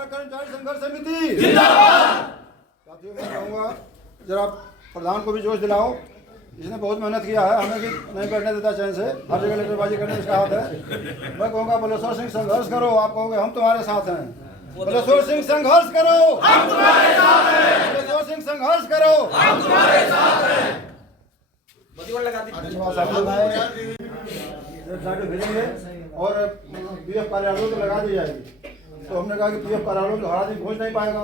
बिहार कर्मचारी संघर्ष समिति जिंदाबाद। साथियों मैं कहूँगा जरा प्रधान को भी जोश दिलाओ, इसने बहुत मेहनत किया है, हमें भी नहीं बैठने देता चैन से, हर जगह लेटरबाजी करने में इसका हाथ है। मैं कहूँगा बलेश्वर सिंह संघर्ष करो, आप कहोगे हम तुम्हारे साथ हैं। बलेश्वर सिंह संघर्ष करो, हम तुम्हारे साथ हैं। बलेश्वर सिंह संघर्ष करो, हम तुम्हारे साथ हैं। भेजेंगे और पीएफ कार्यालयों को लगा दी जाएगी। तो हमने कहा कि पीएफ कार्यालयों को हर आदमी पहुँच नहीं पाएगा,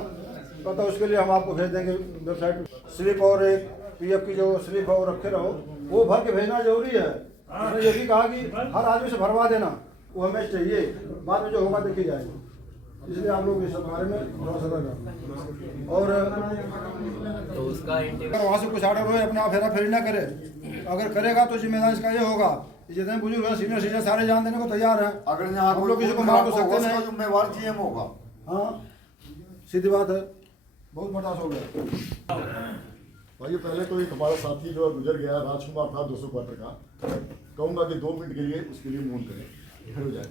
तो उसके लिए हम आपको भेज देंगे वेबसाइट स्लिप, और एक पीएफ की जो स्लिप है वो रखे रहो, वो भर के भेजना जरूरी है। उसने ये भी कहा कि हर आदमी से भरवा देना, वो हमें चाहिए, बाद में जो होगा देखी जाएगी। इसलिए आप लोग इस बारे में थोड़ा सतर्क और तो उसका वहाँ से कुछ ऑर्डर हो अपने आप हेरा फेरी ना करे, अगर करेगा तो जिम्मेदार इसका ये होगा। जितने बुजुर्ग हैं सीनियर सिटीजन सारे जान देने को तैयार हैं। अगर यहाँ हम लोग किसी को मार तो सकते नहीं, जिम्मेवार जीएम होगा। हाँ सीधी बात है, बहुत बर्दाश्त हो गया। भाई पहले तो एक हमारा साथी जो गुजर गया राजकुमार था 200 क्वार्टर का, कहूँगा कि 2 मिनट के लिए उसके लिए मौन करें, फिर हो जाए।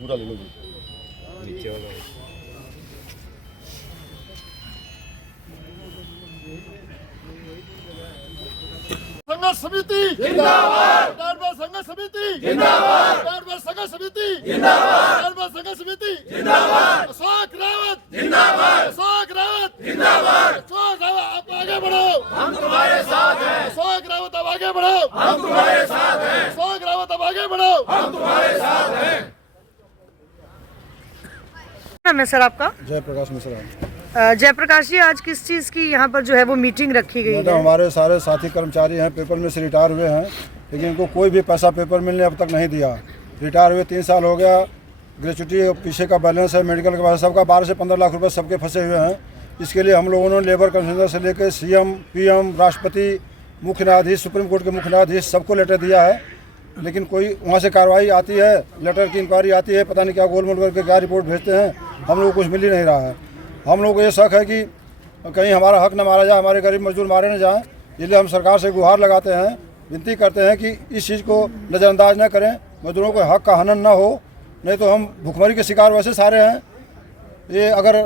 पूरा ले लो नीचे वाला। संघर्ष समिति जिंदाबाद। संघर्ष समिति जिंदाबाद। संघर्ष समिति जिंदाबाद। संघर्ष समिति जिंदाबाद। अशोक रावत जिंदाबाद। अशोक रावत जिंदाबाद। अशोक रावत आप आगे बढ़ो, हम तुम्हारे साथ हैं। अशोक रावत आप आगे बढ़ो, हम तुम्हारे साथ हैं। अशोक रावत आप आगे बढ़ो, हम तुम्हारे साथ हैं। नाम है सर आपका? जयप्रकाश मिश्रा। जयप्रकाश जी, आज किस चीज़ की यहाँ पर जो है वो मीटिंग रखी गई है? हमारे सारे साथी कर्मचारी हैं, पेपर में से रिटायर हुए हैं, लेकिन इनको कोई भी पैसा पेपर मिल ने अब तक नहीं दिया। रिटायर हुए 3 साल हो गया, ग्रेचुटी पीछे का बैलेंस है, मेडिकल का पैसा सबका 12 से 15 लाख रुपए सबके फंसे हुए हैं। इसके लिए हम लोगों ने लेबर कमिश्नर से लेकर सीएम, पीएम, राष्ट्रपति, मुख्य न्यायाधीश, सुप्रीम कोर्ट के मुख्य न्यायाधीश सबको लेटर दिया है, लेकिन कोई वहाँ से कार्रवाई आती है, लेटर की इंक्वायरी आती है, पता नहीं क्या गोलमोल करके क्या रिपोर्ट भेजते हैं, हम लोग को कुछ मिल ही नहीं रहा है। हम लोग को ये शक है कि कहीं हमारा हक न मारा जाए, हमारे गरीब मजदूर मारे न जाएं, इसलिए हम सरकार से गुहार लगाते हैं, विनती करते हैं कि इस चीज़ को नज़रअंदाज न करें, मजदूरों को हक का हनन न हो, नहीं तो हम भुखमरी के शिकार वैसे सारे हैं। ये अगर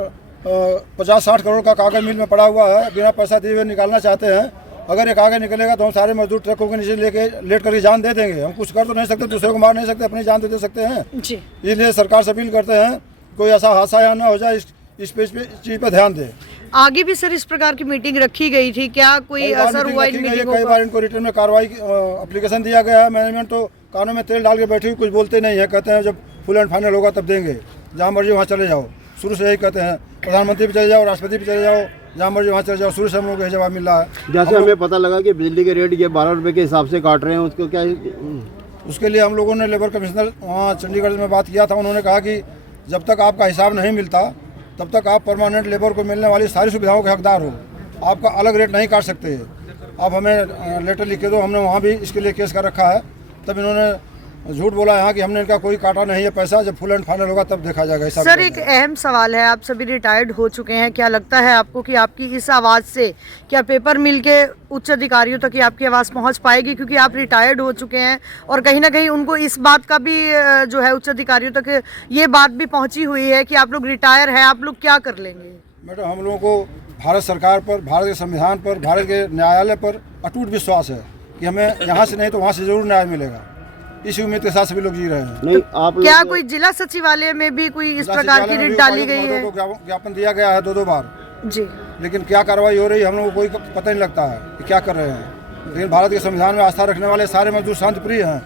50-60 करोड़ का कागज मिल में पड़ा हुआ है, बिना पैसा दिए हुए निकालना चाहते हैं, अगर ये कागज निकलेगा तो हम सारे मजदूर ट्रकों के नीचे लेके लेट करके जान दे देंगे। हम कुछ कर तो नहीं सकते, दूसरे को मार नहीं सकते, अपनी जान तो दे सकते हैं। इसलिए सरकार से अपील करते हैं कोई ऐसा हादसा या ना हो जाए, इस चीज़ पे ध्यान दे। आगे भी सर इस प्रकार की मीटिंग रखी गई थी, क्या कोई असर हुआ इन मीटिंगों कई बार इनको रिटर्न में कार्रवाई एप्लीकेशन दिया गया है। मैनेजमेंट तो कानों में तेल डाल के बैठी हुई, कुछ बोलते नहीं है, कहते हैं जब फुल एंड फाइनल होगा तब देंगे, जहाँ मर्जी वहाँ चले जाओ। शुरू से यही कहते हैं, प्रधानमंत्री भी चले जाओ, राष्ट्रपति भी चले जाओ, जहाँ मर्जी वहाँ चले जाओ। शुरू से हम लोग को जवाब मिल रहा है। जैसे हमें पता लगा कि बिजली के रेट ये 12 रुपये के हिसाब से काट रहे हैं, उसको क्या? उसके लिए हम लोगों ने लेबर कमिश्नर वहाँ चंडीगढ़ में बात किया था। उन्होंने कहा कि जब तक आपका हिसाब नहीं मिलता तब तक आप परमानेंट लेबर को मिलने वाली सारी सुविधाओं के हकदार हो, आपका अलग रेट नहीं काट सकते। आप हमें लेटर लिख के दो, हमने वहाँ भी इसके लिए केस कर रखा है। तब इन्होंने झूठ बोला यहाँ कि हमने इनका कोई काटा नहीं है पैसा, जब फुल एंड फाइनल होगा तब देखा जाएगा। सर एक अहम सवाल है, आप सभी रिटायर्ड हो चुके हैं, क्या लगता है आपको कि आपकी इस आवाज़ से क्या पेपर मिल के उच्च अधिकारियों तक आपकी आवाज़ पहुंच पाएगी? क्योंकि आप रिटायर्ड हो चुके हैं और कहीं ना कहीं उनको इस बात का भी जो है उच्च अधिकारियों तक ये बात भी पहुँची हुई है कि आप लोग रिटायर हैं, आप लोग क्या कर लेंगे? मैडम हम लोगों को भारत सरकार पर, भारत के संविधान पर, भारत के न्यायालय पर अटूट विश्वास है कि हमें यहाँ से नहीं तो वहाँ से जरूर न्याय मिलेगा। इसी उम्मीद के साथ सभी लोग जी रहे हैं। नहीं, आप क्या कोई जिला सचिवालय में भी कोई इस प्रकार की रिट डाली गई है? ज्ञापन दिया गया है 2-2 बार जी, लेकिन क्या कार्रवाई हो रही है हम लोगों को कोई पता नहीं लगता है कि क्या कर रहे हैं। लेकिन भारत के संविधान में आस्था रखने वाले सारे मजदूर शांतिप्रिय हैं,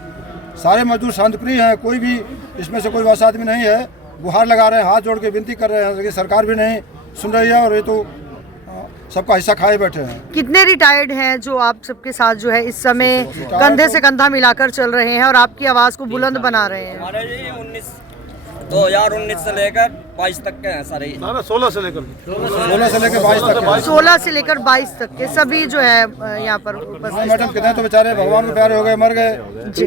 सारे मजदूर शांतिप्रिय हैं, कोई भी इसमें से कोई वैसा आदमी नहीं है। गुहार लगा रहे हैं, हाथ जोड़ के विनती कर रहे हैं, लेकिन सरकार भी नहीं सुन रही है और ये तो सबका हिस्सा खाए बैठे हैं। कितने रिटायर्ड हैं जो आप सबके साथ जो है इस समय कंधे से कंधा मिलाकर चल रहे हैं और आपकी आवाज़ को बुलंद बना रहे हैं? हमारे ये 2019 से लेकर 22 तक के हैं सारे। 16 से लेकर 22 तक 16 से लेकर 22 तक के सभी जो है यहाँ पर मैडम कितने तो बेचारे भगवान के प्यारे हो गए, मर गए।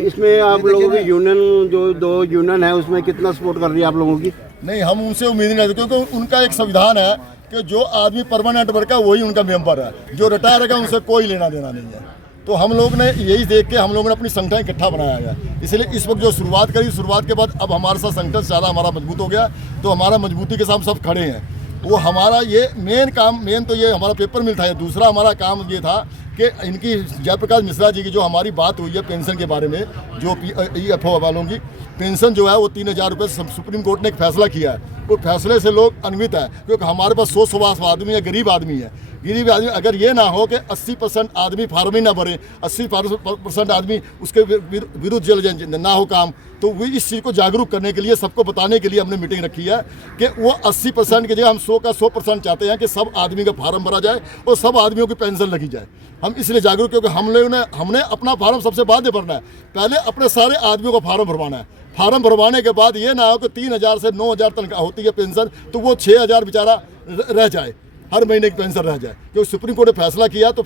इसमें आप लोगों की यूनियन जो 2 यूनियन है उसमें कितना सपोर्ट कर रही है आप लोगों की? नहीं, हम उनसे उम्मीद नहीं करते, क्योंकि उनका एक संविधान है कि जो आदमी परमानेंट वर्कर है वही उनका मेंबर है, जो रिटायर है उनसे कोई लेना देना नहीं है। तो हम लोग ने यही देख के हम लोगों ने अपनी संगठन इकट्ठा बनाया है। इसलिए इस वक्त जो शुरुआत करी, शुरुआत के बाद अब हमारे साथ संगठन ज़्यादा हमारा मजबूत हो गया, तो हमारा मजबूती के साथ सब खड़े हैं। वो हमारा ये मेन तो ये हमारा पेपर मिल था। दूसरा हमारा काम ये था कि इनकी जयप्रकाश मिश्रा जी की जो हमारी बात हुई है पेंशन के बारे में, जो EFO वालों की पेंशन जो है वो 3,000 रुपये सुप्रीम कोर्ट ने एक फैसला किया है। वो फैसले से लोग अन्वित है, क्योंकि हमारे पास 100 आदमी है, गरीब आदमी है। गरीब आदमी अगर ये ना हो कि 80% आदमी फार्म ही ना भरे, 80% आदमी उसके विरुद्ध जल ना हो काम, तो वो इस चीज़ को जागरूक करने के लिए, सबको बताने के लिए हमने मीटिंग रखी है कि वो 80% की जगह हम 100 का 100% चाहते हैं कि सब आदमी का फार्म भरा जाए और सब आदमियों की पेंशन लगी जाए। हम इसलिए जागरूक, क्योंकि हमने अपना फार्म सबसे बाद में भरना है, पहले अपने सारे आदमियों को फार्म भरवाना है। फार्म भरवाने के बाद ये ना हो कि 3,000 से 9,000 तनख्वाह होती है पेंशन, तो वो 6,000 बेचारा रह जाए, हर महीने की पेंशन रह जाए। क्योंकि सुप्रीम कोर्ट ने फैसला किया तो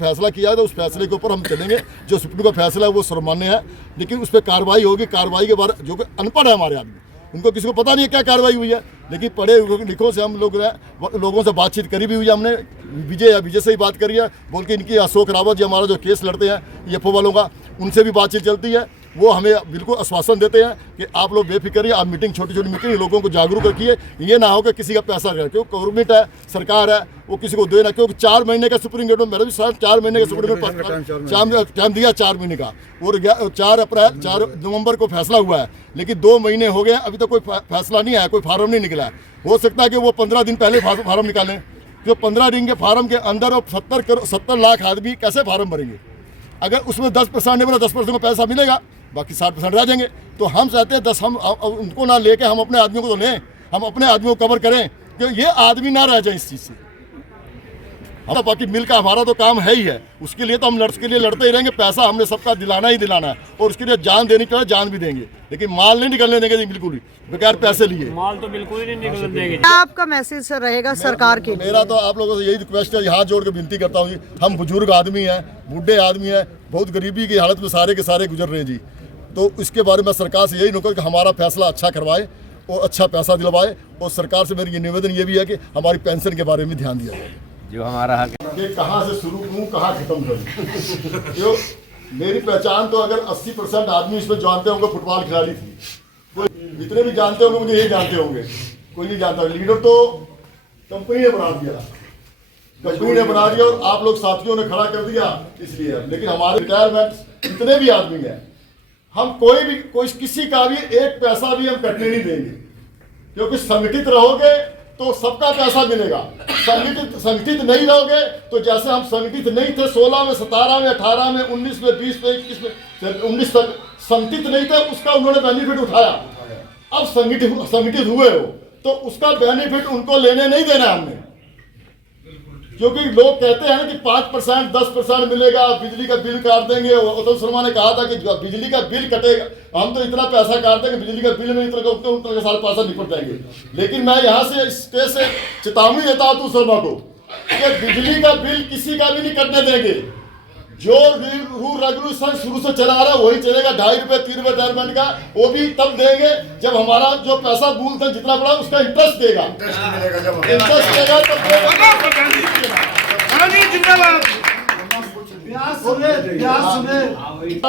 उस फैसले के ऊपर हम चलेंगे। जो सुप्रीम कोर्ट का फैसला है वो सर्वमान्य है, लेकिन उस पर कार्रवाई होगी। कार्रवाई के बाद जो अनपढ़ है हमारे आदमी, उनको किसी को पता नहीं है क्या कार्रवाई हुई है, लेकिन पढ़े लिखों से हम लोगों से बातचीत करी भी हुई है। हमने विजय से ही बात करी है, बोल के इनकी अशोक रावत जी हमारा जो केस लड़ते हैं EFO वालों का, उनसे भी बातचीत चलती है। वो हमें बिल्कुल आश्वासन देते हैं कि आप लोग बेफिक्र रहिए, आप मीटिंग छोटी मीटिंग लोगों को जागरूक रखिए। ये ना हो कि किसी का पैसा रहे, क्योंकि गवर्नमेंट है, सरकार है, वो किसी को देना, क्योंकि 4 महीने का सुप्रीम कोर्ट में, मेरा भी शायद 4 महीने का सुप्रीम कोर्ट टाइम दिया, 4 महीने का, और 4 नवंबर को फैसला हुआ है, लेकिन 2 महीने हो गए अभी तक कोई फैसला नहीं आया, कोई फार्म नहीं निकला है। हो सकता है कि वो 15 दिन पहले फार्म निकालें, जो 15 दिन के फार्म के अंदर 70 लाख आदमी कैसे फार्म भरेंगे? अगर उसमें 10% नहीं बना, 10% को पैसा मिलेगा, बाकी 60% रह जाएंगे। तो हम चाहते हैं 10 हम उनको ना लेके हम अपने आदमियों को तो लें, हम अपने आदमियों को कवर करें कि ये आदमी ना रह जाए इस चीज़ से। हम बाकी मिल का हमारा तो काम है ही है, उसके लिए तो हम उसके लिए लड़ते ही रहेंगे। पैसा हमने सबका दिलाना ही दिलाना है, और उसके लिए जान देनी चाहिए, जान भी देंगे, लेकिन माल नहीं निकलने देंगे बिल्कुल ही, बगैर पैसे लिए माल तो बिल्कुल ही नहीं निकलने देंगे। क्या आपका मैसेज सर रहेगा सरकार के लिए? मेरा तो आप लोगों से यही रिक्वेस्ट है, हाथ जोड़ के विनती करता हूँ जी, हम बुजुर्ग आदमी हैं, बूढ़े आदमी हैं, बहुत गरीबी की हालत में सारे के सारे गुजर रहे हैं जी। तो इसके बारे में सरकार से यही नुकल कि हमारा फैसला अच्छा करवाए और अच्छा पैसा दिलवाए। और सरकार से मेरी ये निवेदन ये भी है कि हमारी पेंशन के बारे में ध्यान दिया जाए, जो हमारा हक है। कहाँ से शुरू करूँ, कहाँ खत्म करूँ? जो मेरी पहचान तो अगर 80% आदमी इसमें जानते होंगे, फुटबॉल खिलाड़ी थी, कोई इतने भी जानते होंगे, मुझे यही जानते होंगे, कोई नहीं जानता। लीडर तो कंपनी ने बना दिया, और आप लोग साथियों ने खड़ा कर दिया इसलिए। लेकिन हमारे रिटायरमेंट इतने भी आदमी हैं, हम कोई किसी का भी एक पैसा भी हम कटने नहीं देंगे, क्योंकि संगठित रहोगे तो सबका पैसा मिलेगा। संगठित नहीं रहोगे तो जैसे हम संगठित नहीं थे 16 में, 17 में, 18 में, 19 में, 20 में, 21 में, 19 तक संगठित नहीं थे, उसका उन्होंने बेनिफिट उठाया। अब संगठित हुए हो तो उसका बेनिफिट उनको लेने नहीं देना हमने, क्योंकि लोग कहते हैं कि 5%, 10% मिलेगा, बिजली का बिल काट देंगे। अतुल शर्मा ने कहा था कि बिजली का बिल कटेगा, हम तो इतना पैसा काटते हैं कि बिजली का बिल में इतना के सारे पैसा निपट जाएंगे। लेकिन मैं यहाँ से इस केस से चेतावनी देता हूँ अतुल शर्मा को कि बिजली का बिल किसी का भी नहीं कटने देंगे। जो रूल रेगुलेशन शुरू से चला रहा है वही चलेगा। 2.5 रुपये 3 रुपये रिटायरमेंट का, वो भी तब देंगे जब हमारा जो पैसा मूल था जितना बड़ा उसका इंटरेस्ट देगा, इंटरेस्ट देगा तब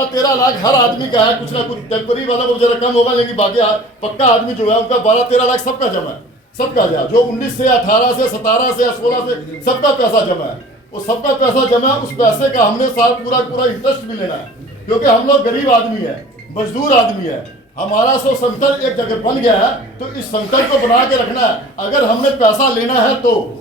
13 लाख हर आदमी का है, कुछ ना कुछ टेम्पररी वाला को जरा कम होगा, लेकिन बाकी पक्का आदमी जो है उनका 12-13 लाख सबका जमा है, सबका जो 19 से 18 से 17 से 16 से सबका पैसा जमा है। वो सबका पैसा जमा, उस पैसे का हमने पूरा इंटरेस्ट भी लेना है, क्योंकि हम लोग गरीब आदमी है, मजदूर आदमी है। हमारा संगठन एक जगह बन गया है, तो इस संगठन को बना के रखना है। अगर हमने पैसा लेना है तो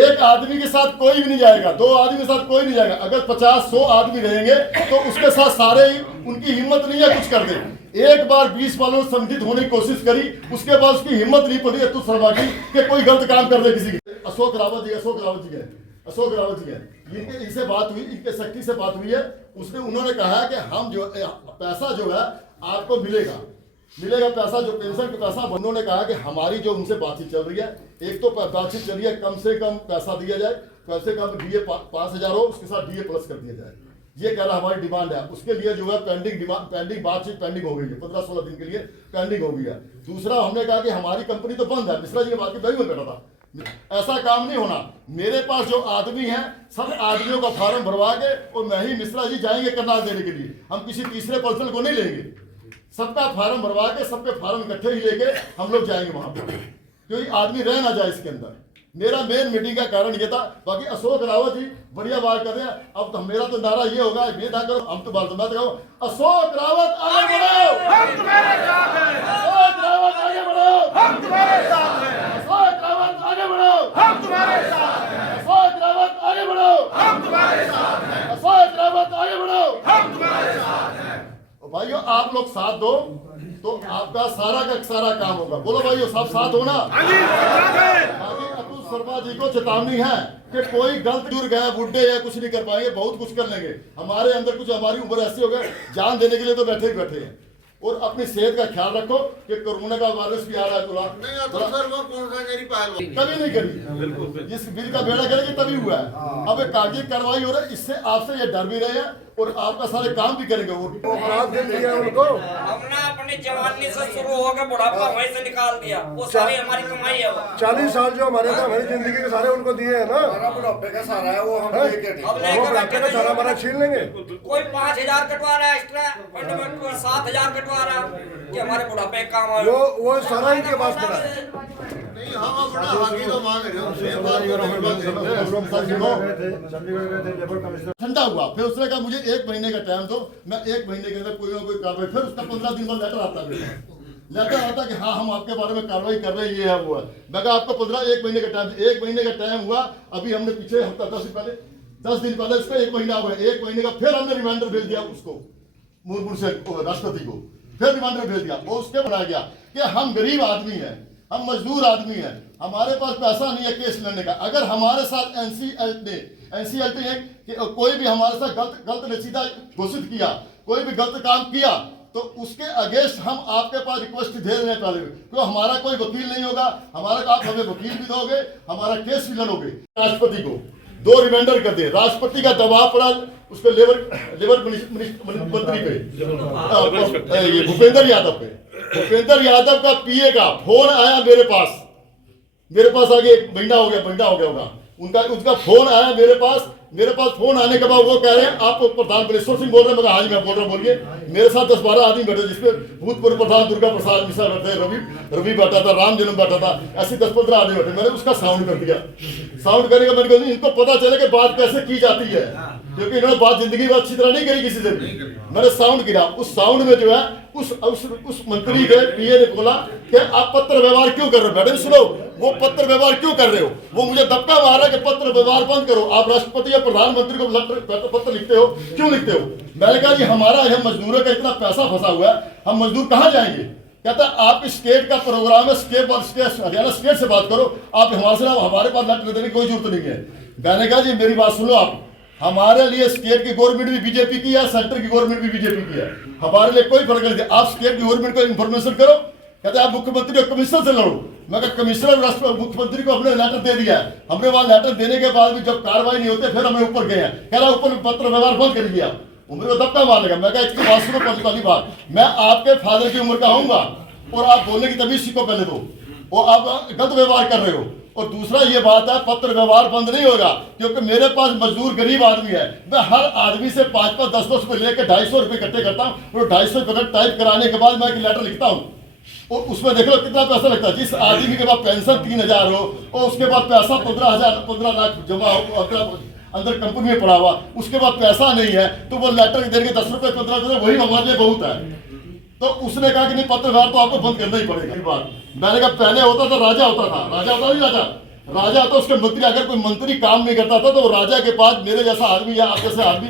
एक आदमी के साथ कोई भी नहीं जाएगा, 2 आदमी के साथ कोई नहीं जाएगा। अगर 50-100 आदमी रहेंगे तो उसके साथ सारे ही, उनकी हिम्मत नहीं है कुछ कर दे। एक बार 20 वालों ने संगठित होने की कोशिश करी, उसके बाद उसकी हिम्मत नहीं पड़ी अतुल शर्मा की कि कोई गलत काम कर दे किसी की। अशोक रावत जी है, इनसे बात हुई, इनके सेक्रेटरी से बात हुई है। उन्होंने कहा कि हम जो पैसा जो है आपको मिलेगा पैसा, जो पेंशन का पैसा। उन्होंने कहा कि हमारी जो उनसे बातचीत चल रही है, एक तो बातचीत चल रही है कम से कम पैसा दिया जाए, कम से कम DA 5,000 हो, उसके साथ DA प्लस कर दिया जाए। ये कह रहा हमारी डिमांड है, उसके लिए जो है पेंडिंग बातचीत पेंडिंग हो गई है, 15-16 दिन के लिए पेंडिंग हो गई है। दूसरा हमने कहा कि हमारी कंपनी तो बंद है, मिश्रा जी ने बात की, मैं भी बैठा था। ऐसा काम नहीं होना। मेरे पास जो आदमी हैं सब आदमियों का फार्म भरवा के और मैं ही मिश्रा जी जाएंगे करनाल देने के लिए, हम किसी तीसरे पर्सन को नहीं लेंगे। सबका फार्म भरवा के सबके फार्म इकट्ठे ही लेके हम लोग जाएंगे वहां पे, क्योंकि आदमी रह ना जाए इसके अंदर। मेरा मेन मीटिंग का कारण ये था। बाकी अशोक रावत जी बढ़िया बात कर रहे हैं। अब तो मेरा तो नारा ये होगा, ये ना करो, हम तो बात करो, अशोक रावत आगे बढ़ो, हम तुम्हारे साथ हैं। अशोक रावत आगे बढ़ो, हम तुम्हारे साथ हैं। अशोक रावत आगे बढ़ो, हम तुम्हारे साथ हैं। अशोक रावत आगे बढ़ो, हम तुम्हारे साथ हैं। अशोक रावत आगे बढ़ो, हम तुम्हारे साथ हैं। भाइयों आप लोग साथ दो तो आपका सारा का सारा काम होगा। बोलो भाइयों सब साथ होना। बाकी अतुल शर्मा जी को चेतावनी है कि कोई गलत जुर्ग है, बुढ़े या कुछ नहीं कर पाएंगे, बहुत कुछ कर लेंगे। हमारे अंदर कुछ, हमारी उम्र ऐसी हो गई, जान देने के लिए तो बैठे ही बैठे हैं। और अपनी सेहत का ख्याल रखो कि कोरोना का वायरस भी आ रहा है। कभी नहीं करी, जिस बिल का बेड़ा करेगी तभी हुआ है। अब एक कागजी कार्रवाई हो रही है, इससे आपसे ये डर भी रहे हैं और आपका सारे काम भी करेंगे। वो अपराध दे दिया उनको, हमने अपनी जवानी से शुरू होकर बुढ़ापा वहीं से निकाल दिया, वो सारी हमारी कमाई है। वो 40 साल जो हमारे थे, हमारी जिंदगी के सारे उनको दिए हैं ना। बुढ़ापे का सारा है वो हम लेके अब लेकर बैठे का सारा हमारा छीन लेंगे। कोई 5000 कटवा रहा है एक्स्ट्रा फंड में, कोई 7000 कटवा रहा है कि हमारे बुढ़ापे का काम आए। वो सारा इनके पास पड़ा है। नहीं हम अपना हक ही तो मांग रहे हो। ठंडा हुआ, फिर उसने कहा मुझे 1 महीने का टाइम दो, मैं 1 महीने के अंदर कोई ना कोई कार्रवाई। फिर उसका 15 दिन बाद लेटर आता कि हाँ हम आपके बारे में कार्रवाई कर रहे हैं, ये है वो है। मैं कहा आपको 1 महीने का टाइम, 1 महीने का टाइम हुआ। अभी हमने पीछे हफ्ता 10 दिन पहले उसका 1 महीना हुआ, 1 महीने का फिर हमने रिमाइंडर भेज दिया उसको, मुर्मू से राष्ट्रपति को फिर रिमाइंडर भेज दिया। और उसके बनाया गया कि हम गरीब आदमी हैं, हम मजदूर आदमी हैं, हमारे पास पैसा नहीं है केस लड़ने का। अगर हमारे साथ एनसीएलटी ने कि कोई भी हमारे साथ गलत नतीजा घोषित किया, कोई भी गलत काम किया, तो उसके अगेंस्ट हम आपके पास रिक्वेस्ट दे रहे हैं पहले, क्यों हमारा कोई वकील नहीं होगा, हमारा आप हमें वकील भी दोगे, हमारा केस भी लड़ोगे। राष्ट्रपति को 2 रिमाइंडर कर दिए, राष्ट्रपति का दबाव पड़ा उसके लेबर मंत्री पे, भूपेंद्र यादव पे। भूपेंद्र यादव का पीए का फोन आया मेरे पास आगे 1 महीना हो गया होगा, उनका फोन आया मेरे पास फोन आने के बाद वो कह रहे हैं आप प्रधान बलेश्वर सिंह बोल रहे हैं। हाँ जी मैं बोल रहा हूँ, बोलिए। मेरे साथ 10-12 आदमी बैठे, जिसमें भूतपूर्व प्रधान दुर्गा प्रसाद मिश्रा बैठे, रवि बैठा था, राम जन्म बैठा था, ऐसे 10-15 आदमी बैठे। मैंने उसका साउंड कर दिया। साउंड करने का मैंने कहा इनको पता चले कि बात कैसे की जाती है, क्योंकि इन्होंने बात जिंदगी में अच्छी तरह नहीं करी किसी से भी। मैंने साउंड किया, उस साउंड में जो है उस मंत्री के पीए ने बोला कि आप पत्र व्यवहार क्यों कर रहे हो। मैडम सुनो, वो पत्र व्यवहार क्यों कर रहे हो, वो मुझे धक्का मारा कि पत्र व्यवहार बंद करो, आप राष्ट्रपति या प्रधानमंत्री को पत्र लिखते हो, क्यों लिखते हो। मैंने कहा जी हमारा यहाँ मजदूरों का इतना पैसा फंसा हुआ है, हम मजदूर कहाँ जाएंगे। कहता आप स्टेट का प्रोग्राम है, हरियाणा स्टेट से बात करो, आप हमारे पास लेटर देने की कोई जरूरत नहीं है। मैंने कहा जी मेरी बात सुनो, आप हमारे लिए स्टेट की गवर्नमेंट भी बीजेपी की है, सेंटर की गवर्नमेंट भी बीजेपी की है, हमारे लिए कोई फर्क नहीं। आप स्टेट की गवर्नमेंट को इन्फॉर्मेशन करो। कहते आप मुख्यमंत्री और कमिश्नर से लड़ो। मैं कमिश्नर मुख्यमंत्री को हमने लेटर दे दिया है। हमने वहां लेटर देने के बाद भी जब कार्रवाई नहीं होते फिर हमें ऊपर गए हैं, कह रहा ऊपर पत्र व्यवहार बंद कर दिया। उम्र को धक्का मार लगा। मैं एक बात सुनो, पहली बात, मैं आपके फादर की उम्र का होऊंगा और आप बोलने की तमीज सीखो पहले तो, और आप गलत व्यवहार कर रहे हो। और दूसरा ये बात है पत्र व्यवहार बंद नहीं होगा, क्योंकि मेरे पास मजदूर गरीब आदमी है। मैं हर आदमी से 5-5, 10-10 रुपए लेकर 250 रुपए इकट्ठे करता हूँ और 250 रुपए टाइप कराने के बाद मैं एक लेटर लिखता हूँ और उसमें देख लो कितना पैसा लगता है। जिस आदमी के पास पेंशन 3000 हो और उसके बाद पैसा 15 लाख जमा हो अंदर कंपनी में पड़ा हुआ, उसके बाद पैसा नहीं है, तो वो लेटर देंगे 10 रुपए 15 रुपए, वही हमारे लिए बहुत है। तो उसने कहा कि नहीं पत्र व्यवहार तो आपको बंद करना ही पड़ेगा। बात मैंने कहा पहले होता था राजा होता नहीं, राजा तो उसके मंत्री, अगर कोई मंत्री काम नहीं करता था तो राजा के पास मेरे जैसा आदमी या आप जैसे आदमी